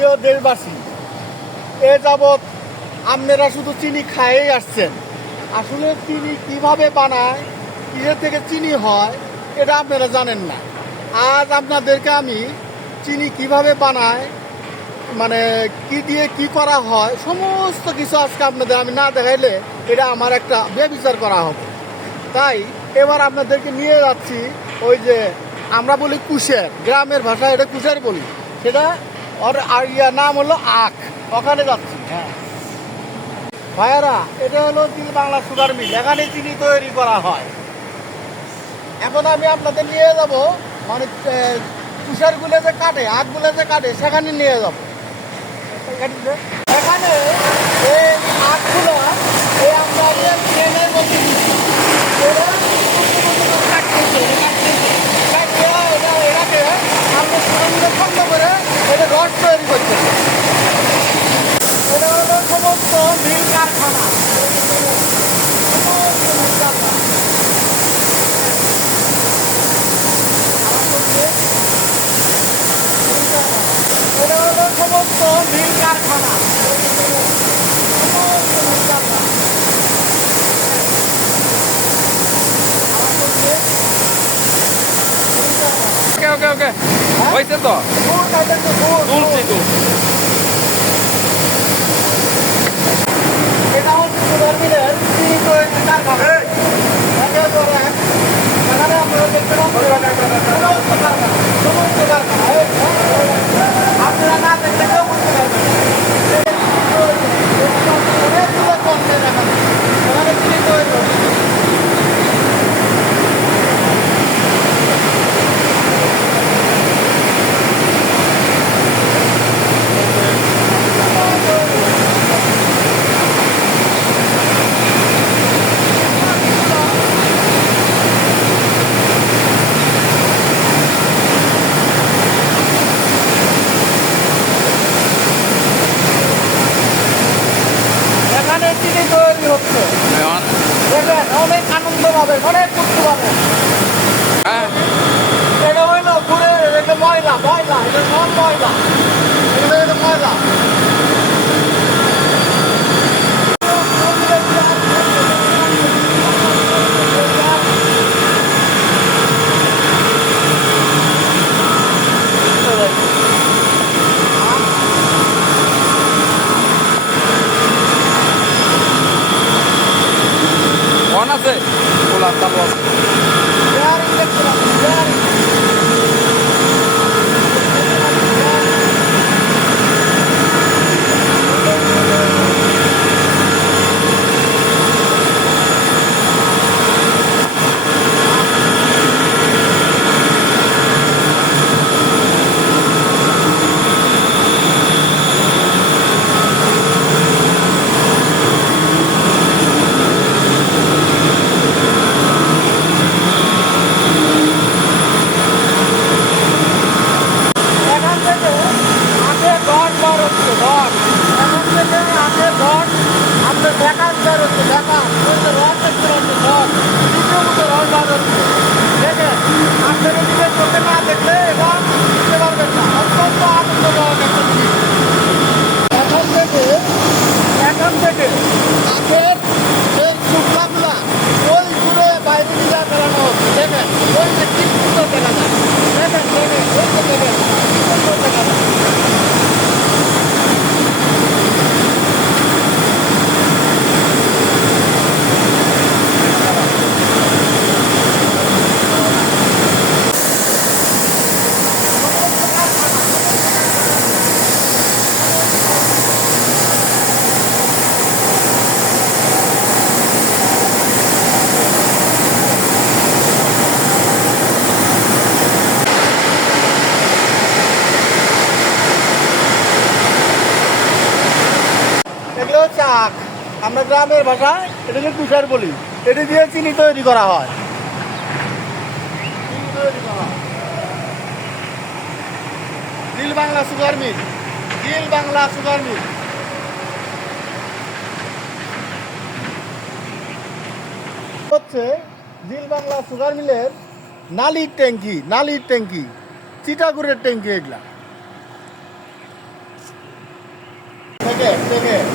প্রিয় দেশবাসী, এ যাবৎ আপনারা শুধু চিনি খাইয়েই আসছেন। আসলে চিনি কিভাবে বানায়, কিসের থেকে চিনি হয়, এটা আপনারা জানেন না। আজ আপনাদেরকে আমি চিনি কিভাবে বানায়, মানে কি দিয়ে কি করা হয়, সমস্ত কিছু আজকে আপনাদের আমি না দেখাইলে এটা আমার একটা বেবিচার করা হবে। তাই এবার আপনাদেরকে নিয়ে যাচ্ছি ওই যে আমরা বলি কুশের, গ্রামের ভাষায় এটা কুশের বলি, সেটা ওর নাম হলো আখ। ওখানে যাচ্ছি। হ্যাঁ ভাইয়ারা, এটা হলো চিল বাংলা সুগার মিল, এখানে চিনি তৈরি করা হয়। এখন আমি আপনাদের নিয়ে যাব মানে কুশেরগুলো যে কাটে, আখগুলো যে কাটে সেখানে নিয়ে যাব। এখানে এই আখগুলো এই আমরা ট্রেনের মধ্যে দিচ্ছি, এটাকে আমরা বন্ধ করে এটা রড তৈরি করতে। এটা হলো সমস্ত মিল কারখানা, এটা হলো সমস্ত মিল কারখানা। ওকে ওকে ওকে হয়েছে তো তুলছি তো। এটা হচ্ছে সুগার মিলের চিনি তৈরি কারখানা। একের পর এক এখানে আপনারা দেখতে পাচ্ছেন সমস্ত কারখানা। আপনারা না দেখলে কেউ বুঝতে পারবেন অনেকগুলো কন্টেন্ট এখানে চিনি তৈরি হচ্ছে। এখানে চিনি তৈরি হচ্ছে, দেখেন অনেক আনন্দ পাবে, অনেক খুশি পাবে। হ্যাঁ এটা হইলো ঘুরে এটা ময়লা ময়লা, এটা সব ময়লা, এগুলো এটা ময়লা। ফোন আছে খোলা চালু আছে। এখান থেকে আখের রড বার হচ্ছে, রড এখান থেকে আখের রড আপনার বেকার বার হচ্ছে, বেকার রড দেখতে পাচ্ছে, রড দ্বিতীয় মতো রড বার হচ্ছে। দেখেন আপনার এদিকে চোখে না দেখলে এটা বুঝতে পারবেন না। অত্যন্ত আনন্দদায়ক একটা জিনিস। এখন থেকে আখের যে শুকলাগুলা ওই ঘুরে বাইরে নিয়ে ফেলানো হচ্ছে। দেখেন ওই যে কি সুন্দর দেখা যায়, দেখেন দেখেন ওই যে দেখেন কি সুন্দর দেখা যায়। এগুলো হচ্ছে আখ, আমরা গ্রামের ভাষায় এটাকে কুশার বলি। এটা দিয়ে চিনি তৈরি করা হয়। চিনি তৈরি করা হয় জিল বাংলা সুগার মিল, জিল বাংলা সুগার মিল। হচ্ছে জিল বাংলা সুগার মিলের নালির ট্যাঙ্কি, নালির ট্যাঙ্কি, চিটাগুড়ের ট্যাঙ্কি এগুলা। প্যাকেট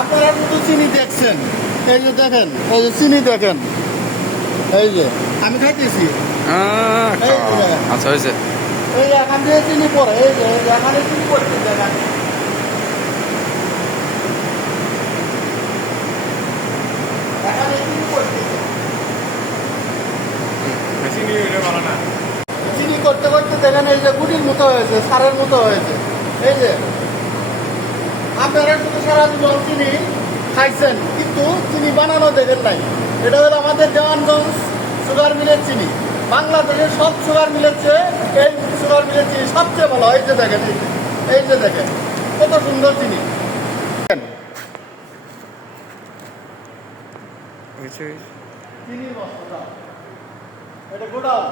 আপনারা শুধু চিনি দেখছেন, এই যে দেখেন, এই যে চিনি দেখেন, এই যে আমি খাইতেছি, আচ্ছা হয়েছে। এই যে এখান থেকে চিনি পড়ে, এই যে এখানে চিনি পড়ছে দেখেন, এখানে চিনি পড়তেছে। চিনি করতে করতে দেখেন এই যে গুটির মতো হয়েছে, সারের মতো হয়েছে। এই যে আপনারা শুধু সারা জীবন চিনি খাইছেন, কিন্তু চিনি বানানো দেখেন নাই। এটা হলো আমাদের দেওয়ানগঞ্জ সুগার মিলের চিনি। বাংলাদেশের সব সুগার মিলের চেয়ে এই সুগার মিলের চিনি সবচেয়ে ভালো। এই যে দেখেন, এই যে দেখেন কত সুন্দর চিনি। চিনি মশলা এটা গোডাউন।